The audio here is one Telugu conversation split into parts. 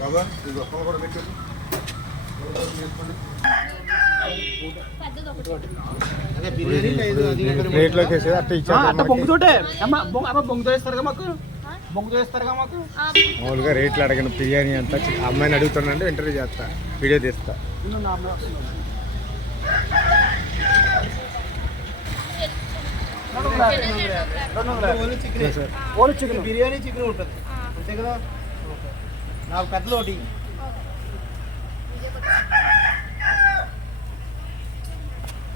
బాబా ఇది ఒక్కరు కూడా పెట్టారు ప్లేట్లోకి వేసేది అట్లా ఇచ్చారు బొంగుతోటే బొంగుతో వేస్తారుగా మాకు బొంగుతో వేస్తారుగా మాకు మామూలుగా రేట్లు అడగను బిర్యానీ అంతా అమ్మాయిని అడుగుతానంటే ఇంటర్వ్యూ చేస్తా వీడియో తీస్తా ఓన్లీ చికెన్ బిర్యానీ చికెన్ ఉంటుంది అంతే కదా నాకు పెద్దది ఒకటి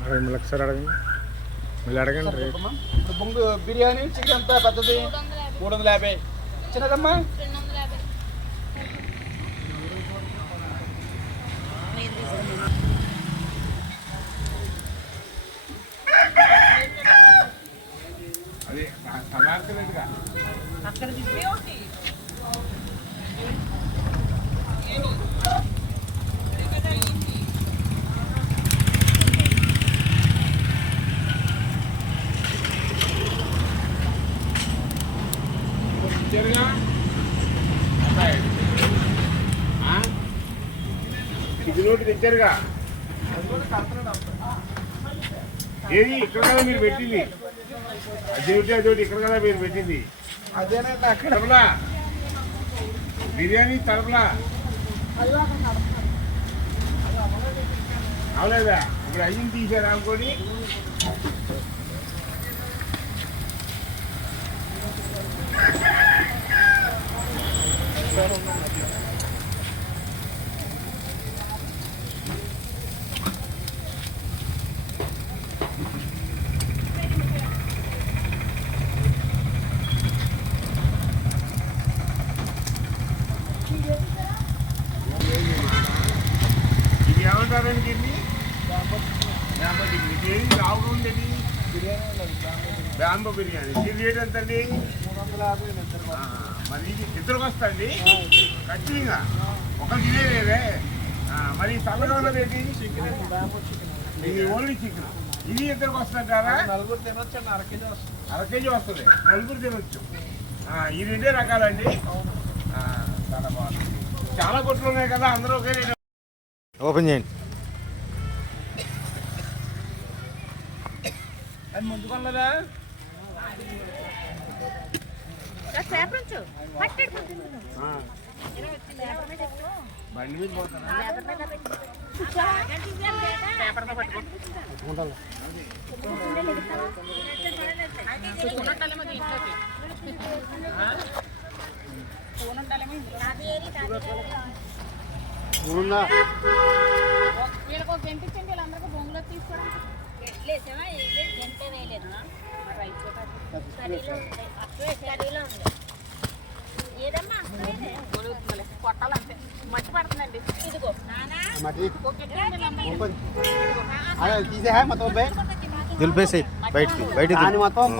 మళ్ళీ ఒకసారి అడగండి మళ్ళీ అడగండి రేట్ బొంగు బిర్యానీ చికెన్ అంతా పెద్దది 350 చిన్నదమ్మా అది చల్లార్చలేదుగా అక్కడ దిగి ఒకటి ఇది నోటి తెచ్చారుగా ఏది ఇక్కడ కదా మీరు పెట్టింది అదొకటి అదొకటి ఇక్కడ కదా మీరు పెట్టింది అదేనండి అక్కడ బిర్యానీ తరపులా అవలేదా ఇప్పుడు అయ్యింది తీసారు అనుకోని ఇది ఏమంటారండి దీన్ని ఏది రావుడు ఉండేది బ్యాంబో బిర్యానీ ఇది రేట్ ఎంతండి మరి ఇది ఇద్దరికి వస్తండి ఖచ్చితంగా ఒకరికి ఇదే లేదే మరి తల్లగా ఉన్నది ఏంటి ఇది ఓన్లీ చికెన్ ఇది ఇద్దరికి వస్తుంటారా నలుగురు తినొచ్చు అర అర కేజీ వస్తుంది కేజీ వస్తుంది నలుగురు తినొచ్చు ఈ రెండే రకాలండి చాలా బాగుంది చాలా కొట్లు ఉన్నాయి కదా అందరూ ఒకే రేట్ ఓపెన్ చేయండి అది ముందు కొనలేదా బండి మీద పోతాను వీళ్ళకి ఒక గంట ఇచ్చండి వీళ్ళందరికీ బొంగులో తీసుకోవడానికి కొట్టాలంటే మట్టి పడుతుందండి ఇదిగో తీసే మొత్తం దులిపేసాయి బయటికి బయట దాని మొత్తం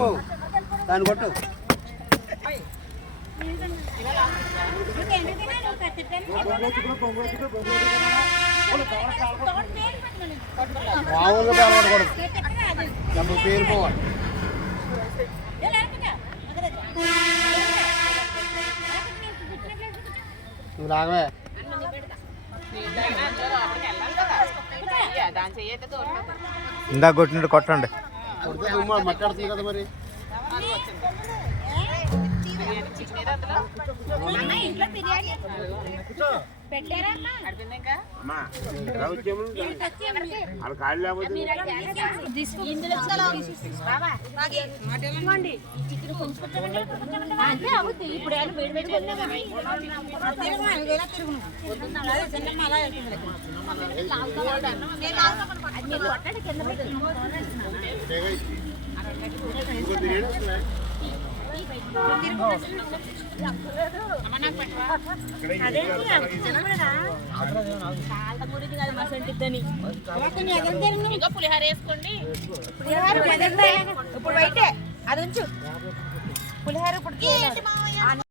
దాన్ని కొట్టు మామూలుగా పేరు పేరు పోవాలి నువ్వు రాగవే ఇందాక కొట్టినట్టు కొట్టండి మాట్లాడుతుంది కదా మరి పులిహార వేసుకోండి ఇప్పుడు బయటే అది ఉంచు పులిహోర ఇప్పుడు చేయలేదు.